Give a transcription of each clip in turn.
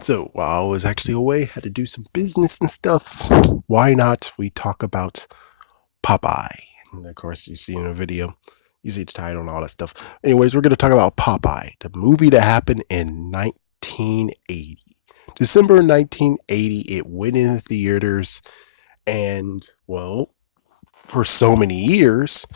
So while I was actually away, had to do some business and stuff. Why not? We talk about Popeye. And of course, you see in the video, you see the title and all that stuff. Anyways, we're going to talk about Popeye, the movie that happened in 1980. December 1980, it went in the theaters. And, well, for so many years,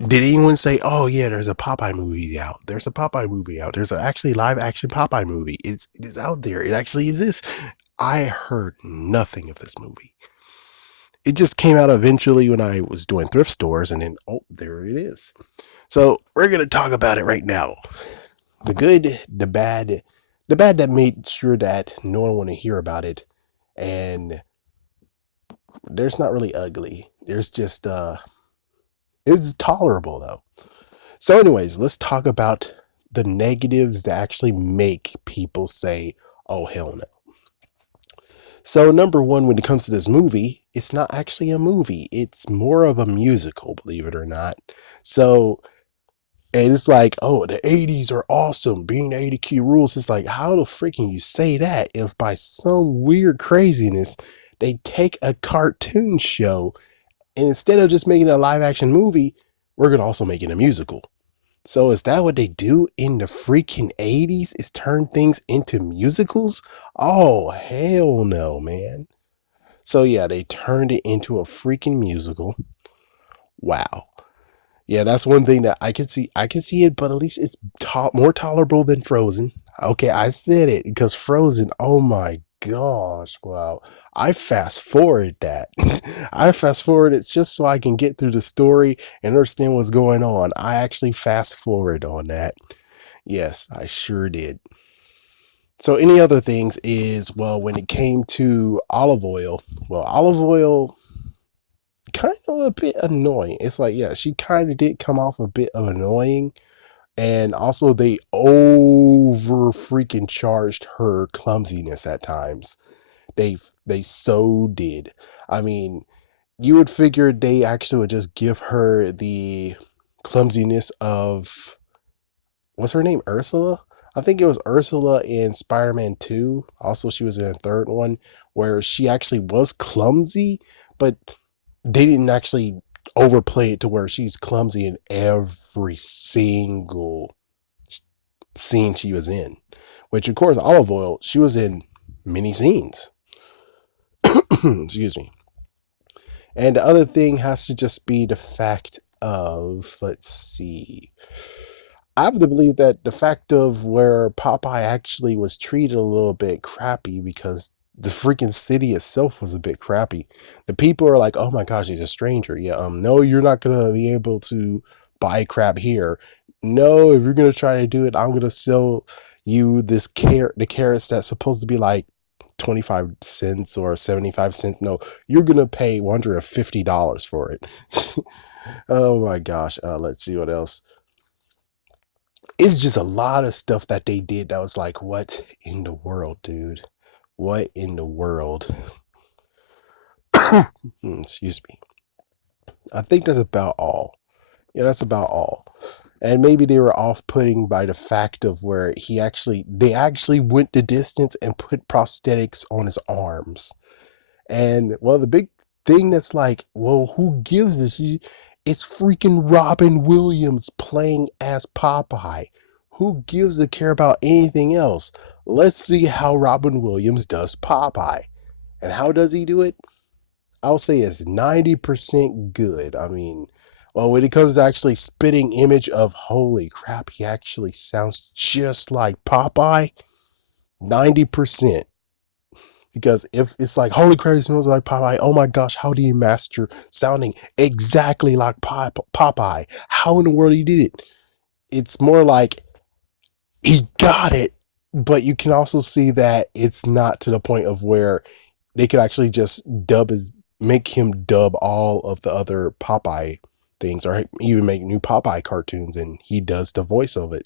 did anyone say, "Oh yeah, there's a Popeye movie out. There's a Popeye movie out. There's actually live action Popeye movie. It's out there. It actually exists." I heard nothing of this movie. It just came out eventually when I was doing thrift stores, and then there it is. So we're gonna talk about it right now. The good, the bad that made sure that no one want to hear about it, and there's not really ugly. There's just it's tolerable though. So, anyways, let's talk about the negatives that actually make people say, "Oh hell no." So, number one, when it comes to this movie, it's not actually a movie. It's more of a musical, believe it or not. So, and it's like, oh, the 80s are awesome. Being 80 key rules. It's like, how the freaking you say that if by some weird craziness they take a cartoon show and instead of just making a live action movie, we're gonna also make it a musical. So is that what they do in the freaking 80s? Is turn things into musicals? Oh, hell no, man. So yeah, they turned it into a freaking musical. Wow. Yeah, that's one thing that I can see. I can see it, but at least it's more tolerable than Frozen. Okay, I said it because Frozen. Oh my gosh, wow! I fast forward that. I fast forward it just so I can get through the story and understand what's going on. I actually fast forward on that. Yes, I sure did. So any other things is well when it came to olive oil. Well, olive oil kind of a bit annoying. It's like, yeah, she kind of did come off a bit of annoying. And also, they over freaking charged her clumsiness at times. They so did. I mean, you would figure they actually would just give her the clumsiness of what's her name? Ursula? I think it was Ursula in Spider-Man 2. Also, she was in a third one where she actually was clumsy, but they didn't actually overplay it to where she's clumsy in every single scene she was in. Which, of course, Olive Oil, she was in many scenes. Excuse me. And the other thing has to just be the fact of, let's see. I have to believe that the fact of where Popeye actually was treated a little bit crappy because the freaking city itself was a bit crappy. The people are like, "Oh my gosh, he's a stranger." Yeah, no, you're not gonna be able to buy crap here. No, if you're gonna try to do it, I'm gonna sell you this the carrots that's supposed to be like 25 cents or 75 cents. No, you're gonna pay $150 for it. Oh my gosh. Let's see what else. It's just a lot of stuff that they did that was like, what in the world, dude? What in the world? Excuse me. I think that's about all. Yeah, that's about all. And maybe they were off putting by the fact of where they actually went the distance and put prosthetics on his arms. And well, the big thing that's like, well, who gives a shit? It's freaking Robin Williams playing as Popeye. Who gives a care about anything else? Let's see how Robin Williams does Popeye. And how does he do it? I'll say it's 90% good. I mean, well, when it comes to actually spitting image of holy crap, he actually sounds just like Popeye. 90%. Because if it's like, holy crap, he smells like Popeye. Oh my gosh, how do you master sounding exactly like Popeye? How in the world he did it? It's more like he got it, but you can also see that it's not to the point of where they could actually just make him dub all of the other Popeye things, or even make new Popeye cartoons, and he does the voice of it.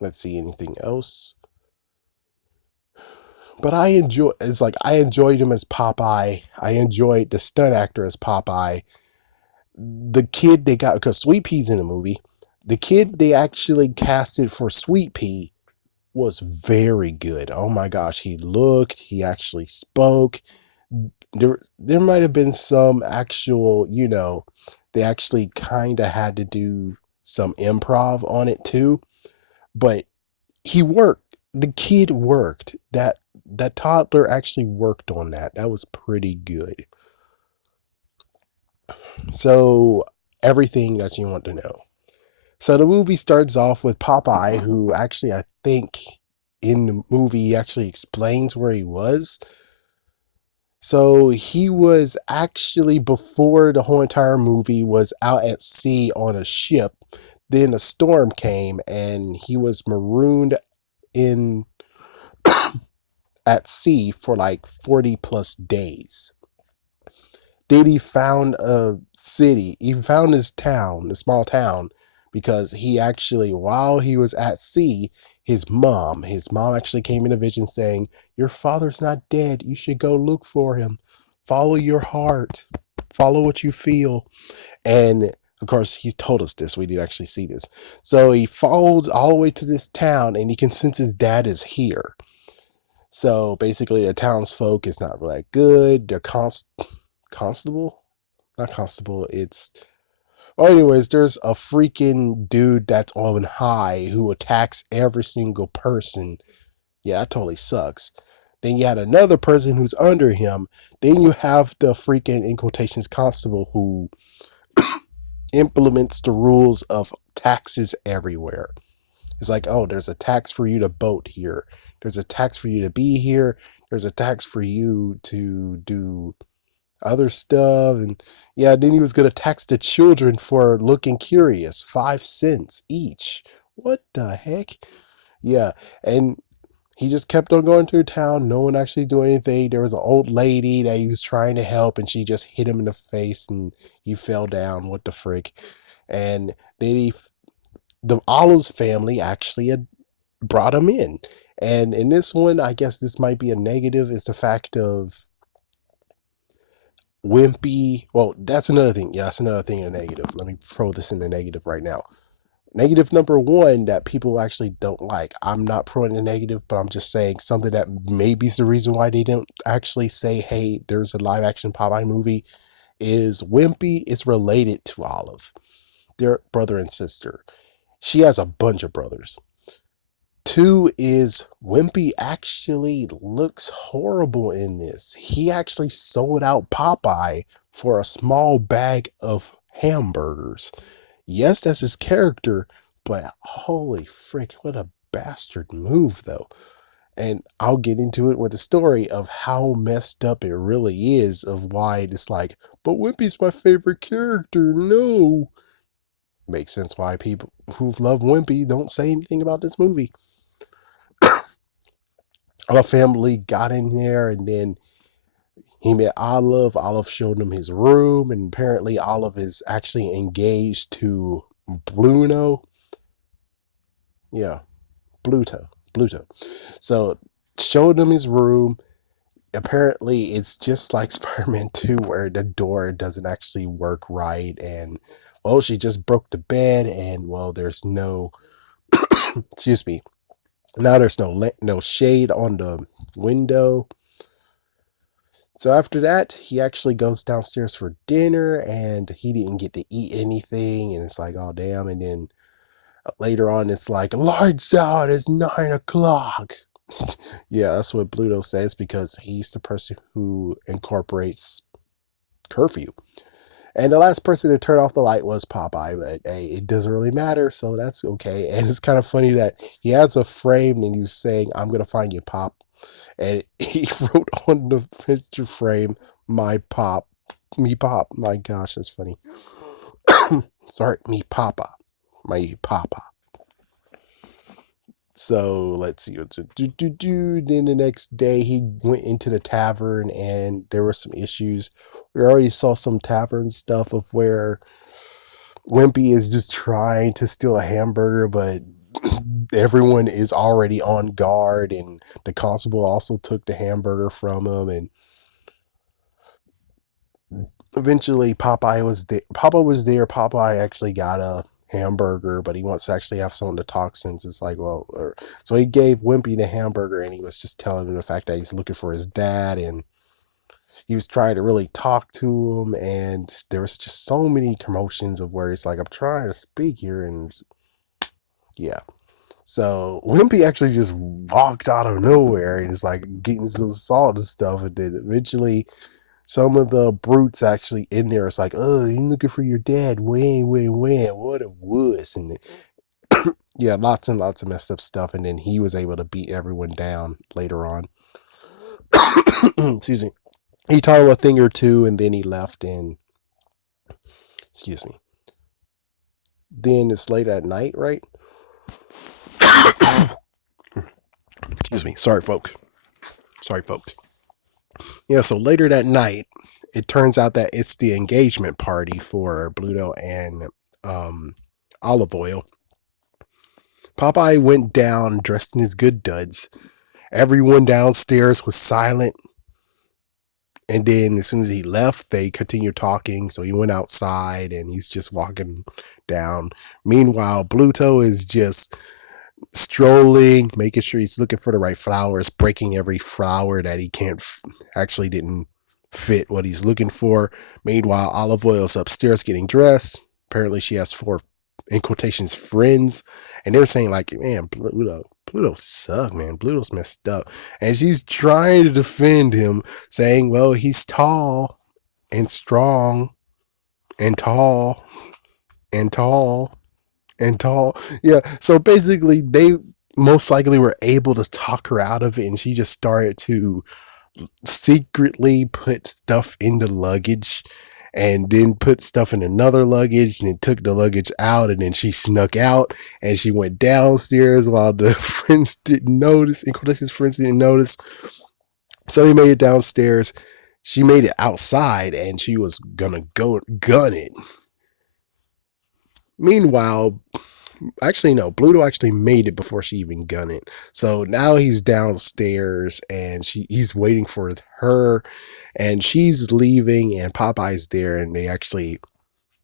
Let's see anything else. But I enjoyed him as Popeye. I enjoyed the stunt actor as Popeye. The kid they got, because Sweet Pea's in the movie. The kid they actually casted for Sweet Pea was very good. Oh my gosh, he looked, he actually spoke. There might have been some actual, they actually kind of had to do some improv on it too, but he worked. The kid worked. That toddler actually worked on that. That was pretty good. So, everything that you want to know. So the movie starts off with Popeye, who actually, I think in the movie he actually explains where he was. So he was actually, before the whole entire movie, was out at sea on a ship. Then a storm came and he was marooned in at sea for like 40 plus days. Then he found a city. He found his town, a small town, because he actually, while he was at sea, his mom actually came in a vision saying, "Your father's not dead. You should go look for him. Follow your heart. Follow what you feel." And of course, he told us this. We did actually see this. So he followed all the way to this town, and he can sense his dad is here. So basically, the townsfolk is not really good. They're constable, not constable. It's well, anyways. There's a freaking dude that's on high who attacks every single person. Yeah, that totally sucks. Then you had another person who's under him. Then you have the freaking, in quotations, constable who implements the rules of taxes everywhere. It's like, oh, there's a tax for you to boat here. There's a tax for you to be here. There's a tax for you to do other stuff. And yeah, then he was going to tax the children for looking curious, 5 cents each. What the heck? Yeah. And he just kept on going through town. No one actually doing anything. There was an old lady that he was trying to help, and she just hit him in the face, and he fell down. What the frick? And then the Olive's family actually had brought him in. And in this one, I guess this might be a negative, is the fact of Wimpy. Well, that's another thing. Yeah, that's another thing in a negative. Let me throw this in the negative right now. Negative number one that people actually don't like. I'm not throwing a negative, but I'm just saying something that maybe is the reason why they didn't actually say, hey, there's a live action Popeye movie, is Wimpy is related to Olive. They're brother and sister. She has a bunch of brothers. Two is Wimpy actually looks horrible in this. He actually sold out Popeye for a small bag of hamburgers. Yes, that's his character, but holy frick, what a bastard move, though. And I'll get into it with the story of how messed up it really is, of why it's like, but Wimpy's my favorite character. No. Makes sense why people who love Wimpy don't say anything about this movie. Our family got in there, and then he met Olive. Olive showed him his room, and apparently Olive is actually engaged to Bruno. Yeah, Bluto. So showed him his room. Apparently, it's just like Spider-Man 2, where the door doesn't actually work right, and well, she just broke the bed, and well, there's no, excuse me, now there's no shade on the window. So after that, he actually goes downstairs for dinner, and he didn't get to eat anything, and it's like, oh damn. And then later on, it's like, lights out, it's 9 o'clock. Yeah, that's what Bluto says, because he's the person who incorporates curfew. And the last person to turn off the light was Popeye, but hey, it doesn't really matter, so that's okay. And it's kind of funny that he has a frame and he's saying, I'm gonna find you, Pop. And he wrote on the picture frame, my pop, me pop. My gosh, that's funny. Sorry, me papa, my papa. So let's see. Then the next day he went into the tavern, and there were some issues. We already saw some tavern stuff of where Wimpy is just trying to steal a hamburger, but everyone is already on guard, and the constable also took the hamburger from him, and eventually Popeye was there. Popeye actually got hamburger, but he wants to actually have someone to talk since it's like, well, so he gave Wimpy the hamburger and he was just telling him the fact that he's looking for his dad and he was trying to really talk to him. And there was just so many commotions of where he's like, I'm trying to speak here. And yeah. So Wimpy actually just walked out of nowhere and is like getting some salt and stuff. And then eventually some of the brutes actually in there. It's like, oh, you looking for your dad? When, what a wuss. And yeah, lots and lots of messed up stuff. And then he was able to beat everyone down later on. Excuse me. He taught him a thing or two and then he left. And excuse me. Then it's late at night, right? Excuse me. Sorry, folks. Yeah, so later that night, it turns out that it's the engagement party for Bluto and Olive Oil. Popeye went down dressed in his good duds. Everyone downstairs was silent. And then as soon as he left, they continued talking. So he went outside and he's just walking down. Meanwhile, Bluto is just strolling, making sure he's looking for the right flowers, breaking every flower that he can't actually didn't fit what he's looking for. Meanwhile, Olive Oil's upstairs getting dressed. Apparently, she has 4 in quotations friends, and they're saying like, "Man, Pluto suck, man. Pluto's messed up," and she's trying to defend him, saying, "Well, he's tall and strong and tall and tall." And tall. Yeah. So basically, they most likely were able to talk her out of it, and she just started to secretly put stuff in the luggage and then put stuff in another luggage and then took the luggage out and then she snuck out and she went downstairs while the friends didn't notice, in quotations, friends didn't notice. So he made it downstairs. She made it outside and she was gonna go gun it. Meanwhile, actually no, Bluto actually made it before she even gunned it. So now he's downstairs and he's waiting for her and she's leaving and Popeye's there and they actually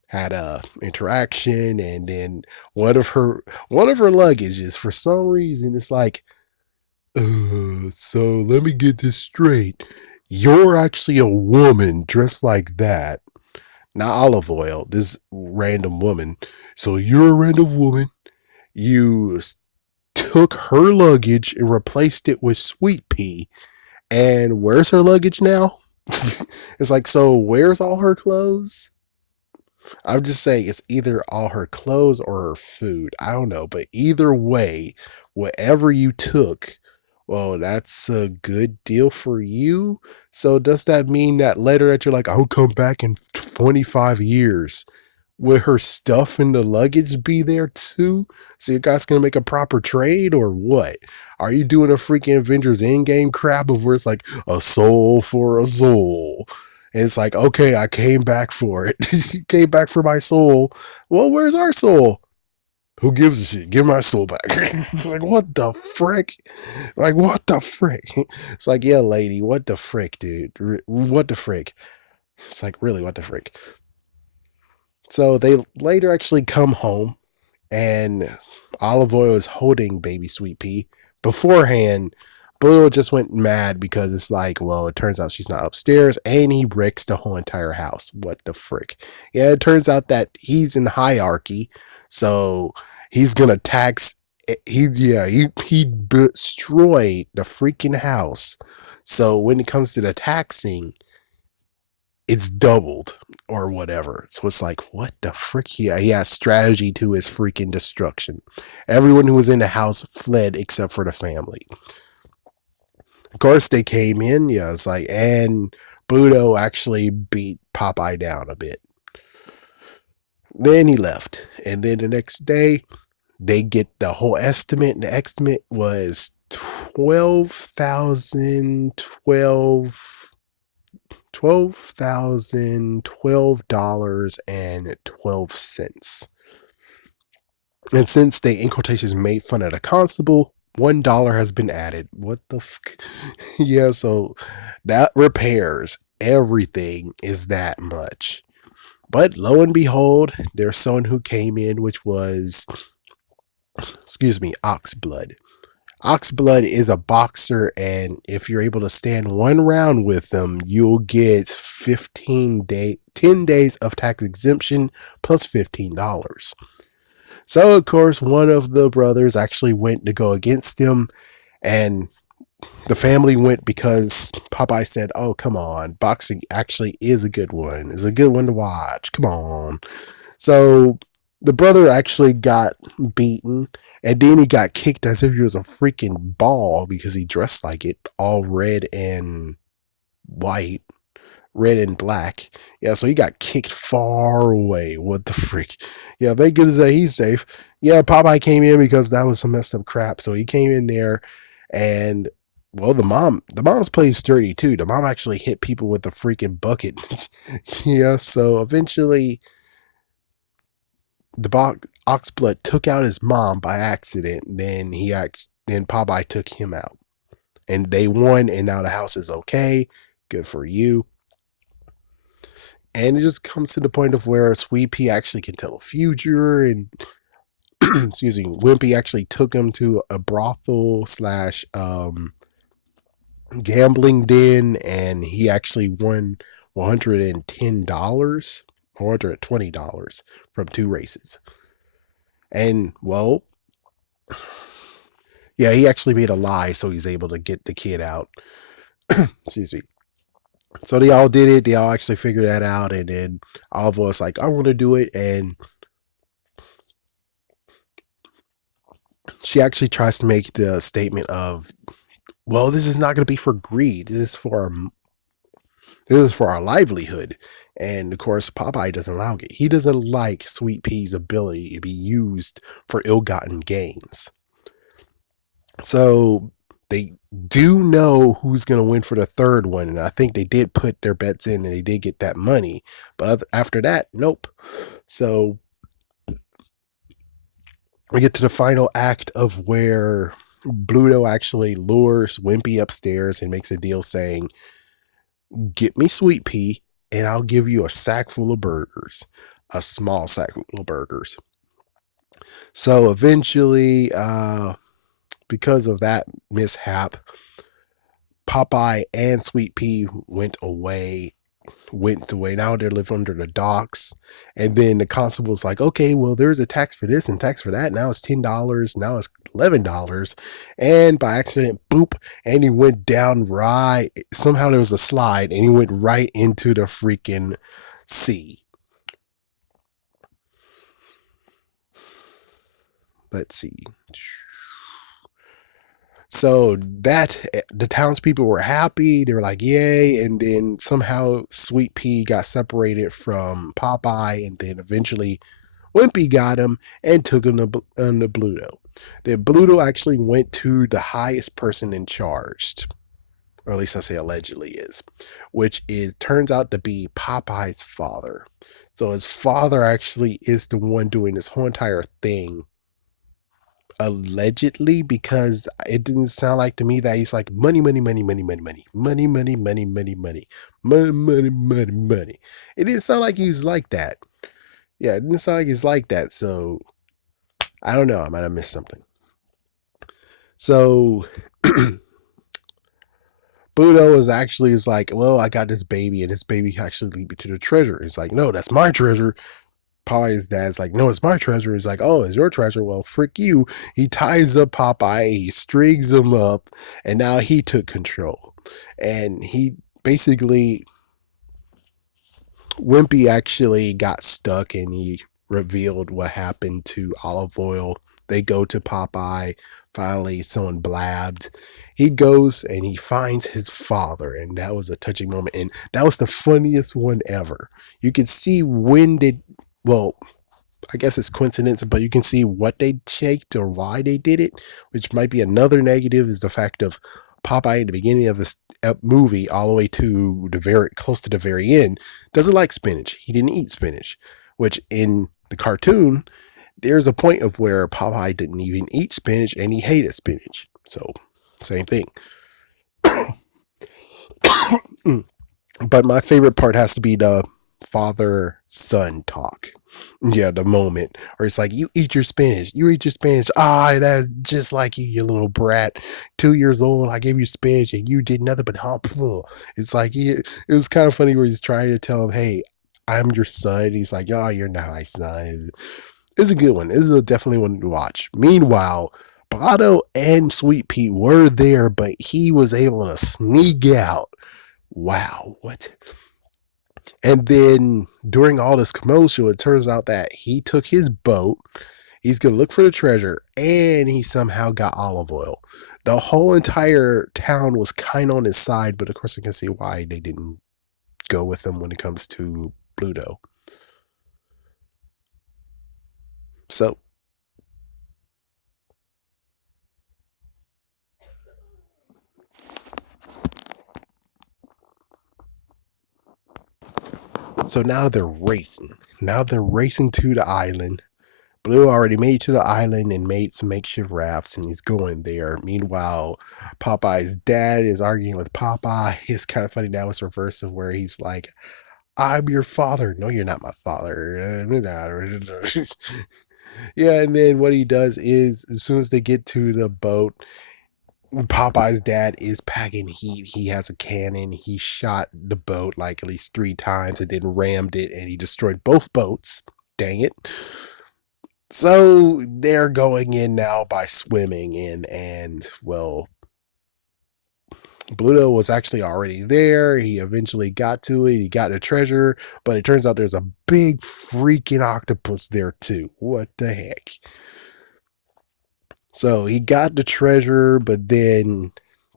had a interaction. And then one of her luggages, for some reason, it's like, so let me get this straight. You're actually a woman dressed like that. Not Olive Oil, this random woman. So you're a random woman. You took her luggage and replaced it with Sweet Pea. And where's her luggage now? It's like, so where's all her clothes? I'm just saying it's either all her clothes or her food. I don't know. But either way, whatever you took, well, that's a good deal for you. So does that mean that later that you're like, I'll come back in 25 years? Will her stuff in the luggage be there too? So you guys gonna make a proper trade or what? Are you doing a freaking Avengers Endgame crap of where it's like a soul for a soul? And it's like, okay, I came back for it. Came back for my soul. Well, where's our soul? Who gives a shit? Give my soul back. It's like, what the frick? Like, what the frick? It's like, yeah, lady, what the frick, dude? What the frick? It's like, really, what the frick? So they later actually come home and Olive Oil is holding baby Sweet Pea. Beforehand, Blue just went mad because it's like, well, it turns out she's not upstairs and he wrecks the whole entire house. What the frick? Yeah, it turns out that he's in hierarchy. So he's going to tax. He destroyed the freaking house. So when it comes to the taxing, it's doubled or whatever. So it's like, what the frick? He has strategy to his freaking destruction. Everyone who was in the house fled except for the family. Of course, they came in. Yeah, it's like, and Bluto actually beat Popeye down a bit. Then he left. And then the next day, they get the whole estimate. And the estimate was $12,012.12. And since they, in quotations, made fun of the constable, $1 has been added. What the fuck? Yeah, so that repairs everything is that much. But lo and behold, there's someone who came in, which was, excuse me, Oxblood. Oxblood is a boxer, and if you're able to stand one round with them, you'll get 10 days of tax exemption plus $15. So, of course, one of the brothers actually went to go against him, and the family went because Popeye said, "Oh, come on, boxing actually is a good one. It's a good one to watch. Come on." So the brother actually got beaten, and then he got kicked as if he was a freaking ball because he dressed like it, all red and white, red and black. Yeah, so he got kicked far away. What the freak? Yeah, thank goodness that he's safe. Yeah, Popeye came in because that was some messed up crap. So he came in there, and well, the mom's played sturdy too. The mom actually hit people with a freaking bucket. Yeah, so eventually the Oxblood took out his mom by accident. Then Popeye took him out, and they won. And now the house is okay. Good for you. And it just comes to the point of where Sweet Pea actually can tell a future, and excuse me, Wimpy actually took him to a brothel slash gambling den, and he actually won $110, $120 from 2 races. And well, yeah, he actually made a lie, so he's able to get the kid out. Excuse me. So they all did it. They all actually figured that out, and then Oliver was like, "I want to do it," and she actually tries to make the statement of, "Well, this is not going to be for greed. This is for our livelihood." And of course, Popeye doesn't like it. He doesn't like Sweet Pea's ability to be used for ill-gotten gains. So they do know who's going to win for the third one, and I think they did put their bets in, and they did get that money. But after that, nope. So we get to the final act of where Bluto actually lures Wimpy upstairs and makes a deal saying, "Get me Sweet Pea, and I'll give you a sack full of burgers, a small sack full of burgers." So eventually, because of that mishap, Popeye and Sweet Pea went away. Now they're living under the docks. And then the constable's like, "Okay, well, there's a tax for this and tax for that. Now it's $10. Now it's $11." And by accident, boop, and he went down right. Somehow there was a slide, and he went right into the freaking sea. Let's see. So that the townspeople were happy. They were like, "Yay!" And then somehow Sweet Pea got separated from Popeye, and then eventually Wimpy got him and took him to Bluto. Then Bluto actually went to the highest person in charge, or at least I say allegedly is, which is turns out to be Popeye's father. So his father actually is the one doing this whole entire thing, allegedly, because it didn't sound like to me that he's like money, money, money, money, money, money, money, money, money, money, money, money, money, money, money. It didn't sound like he was like that. Yeah, it didn't sound like he's like that. So I don't know. I might have missed something. So Budo is like, "Well, I got this baby, and this baby actually lead me to the treasure." He's like, "No, that's my treasure." Popeye's dad's like, "No, it's my treasure." He's like, "Oh, it's your treasure? Well, frick you." He ties up Popeye, he strings him up, and now he took control. And he basically, Wimpy actually got stuck, and he revealed what happened to Olive Oil. They go to Popeye. Finally, someone blabbed. He goes and he finds his father, and that was a touching moment. And that was the funniest one ever. You could see well, I guess it's coincidence, but you can see what they checked or why they did it, which might be another negative, is the fact of Popeye at the beginning of this movie all the way to the very close to the very end doesn't like spinach. He didn't eat spinach, which in the cartoon there's a point of where Popeye didn't even eat spinach and he hated spinach. So same thing. But my favorite part has to be the father son talk. Yeah, the moment where it's like, you eat your spinach, you eat your spinach. Ah, that's just like you little brat. 2 years old, I gave you spinach and you did nothing but hop. It's like, it was kind of funny where he's trying to tell him, hey, I'm your son. He's like, oh, you're not my son. It's a good one. This is definitely one to watch. Meanwhile, Blotto and Sweet Pea were there, but he was able to sneak out. Wow, what? And then during all this commotion, it turns out that he took his boat. He's going to look for the treasure, and he somehow got olive oil. The whole entire town was kind of on his side, but of course, I can see why they didn't go with him when it comes to Pluto. So, so now they're racing. Now they're racing to the island. Blue already made it to the island and made some makeshift rafts, and he's going there. Meanwhile, Popeye's dad is arguing with Popeye. It's kind of funny now. It's reverse of where he's like, I'm your father. No, you're not my father. Yeah, and then what he does is, as soon as they get to the boat, Popeye's dad is packing heat. He has a cannon. He shot the boat like at least 3 times and then rammed it, and he destroyed both boats. Dang it. So they're going in now by swimming in, and well, Bluto was actually already there. He eventually got to it. He got the treasure, but it turns out there's a big freaking octopus there too. What the heck? So he got the treasure, but then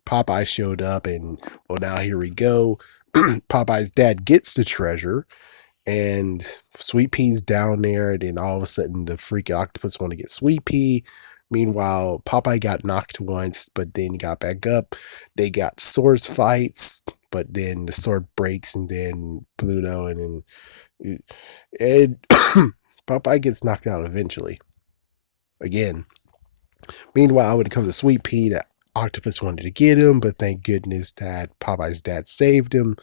Popeye showed up, and well, now here we go. Popeye's dad gets the treasure, and Sweet Pea's down there, and then all of a sudden the freaking octopus want to get Sweet Pea. Meanwhile, Popeye got knocked once, but then he got back up. They got swords fights, but then the sword breaks, and then Pluto, and then and Popeye gets knocked out eventually. Again. Meanwhile, when it comes to Sweet Pea, the octopus wanted to get him, but thank goodness that Popeye's dad saved him.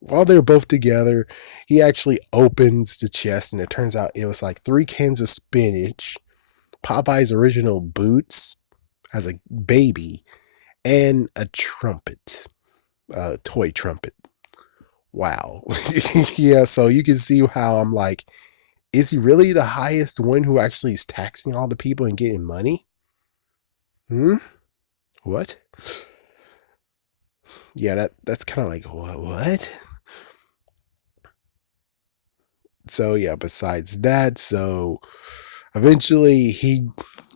While they're both together, he actually opens the chest, and it turns out it was like 3 cans of spinach, Popeye's original boots as a baby, and a trumpet, a toy trumpet. Wow. Yeah, so you can see how I'm like, is he really the highest one who actually is taxing all the people and getting money? Hmm? What? Yeah, that's kind of like, what? So yeah, besides that, so eventually he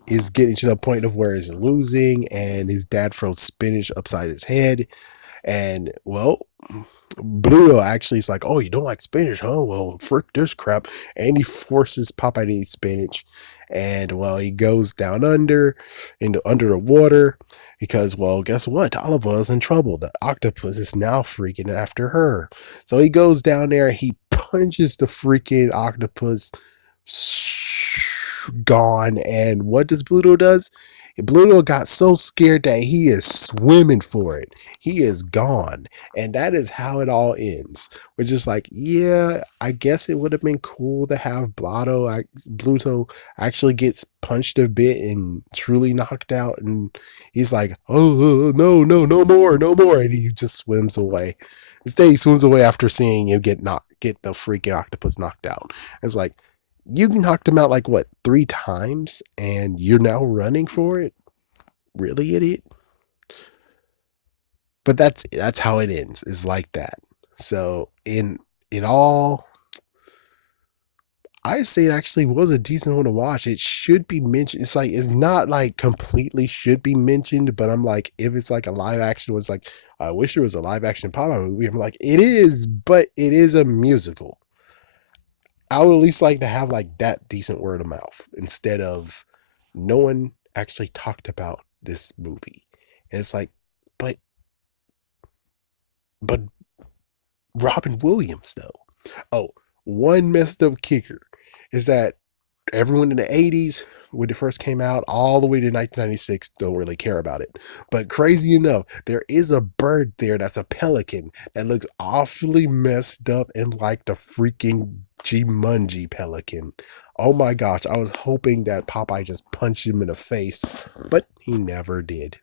is getting to the point of where he's losing, and his dad throws spinach upside his head, and well, Bruno actually is like, oh, you don't like spinach, huh? Well, frick this crap. And he forces Popeye to eat spinach. And well, he goes down under the water, because well, guess what? Oliver's in trouble. The octopus is now freaking after her. So he goes down there, he punches the freaking octopus, gone. And what does Pluto does? Pluto got so scared that he is swimming for it. He is gone. And that is how it all ends. We're just like, yeah, I guess it would have been cool to have Pluto actually gets punched a bit and truly knocked out. And he's like, oh, no, no, no more, no more. And he just swims away. Instead, he swims away after seeing him get the freaking octopus knocked out. It's like, you knocked him out like what, 3 times, and you're now running for it? Really, idiot? But that's how it ends. Is like that. So in all, I say it actually was a decent one to watch. It should be mentioned. It's like, it's not like completely should be mentioned, but I'm like, if it's like a live action, was like, I wish there was a live action Popeye movie. I'm like, it is, but it is a musical. I would at least like to have like that decent word of mouth, instead of no one actually talked about this movie. And it's like, but but Robin Williams though. Oh, one messed up kicker is that everyone in the 80s, when it first came out, all the way to 1996, don't really care about it. But crazy enough, there is a bird there that's a pelican that looks awfully messed up and like the freaking Jumanji pelican. Oh my gosh, I was hoping that Popeye just punched him in the face, but he never did.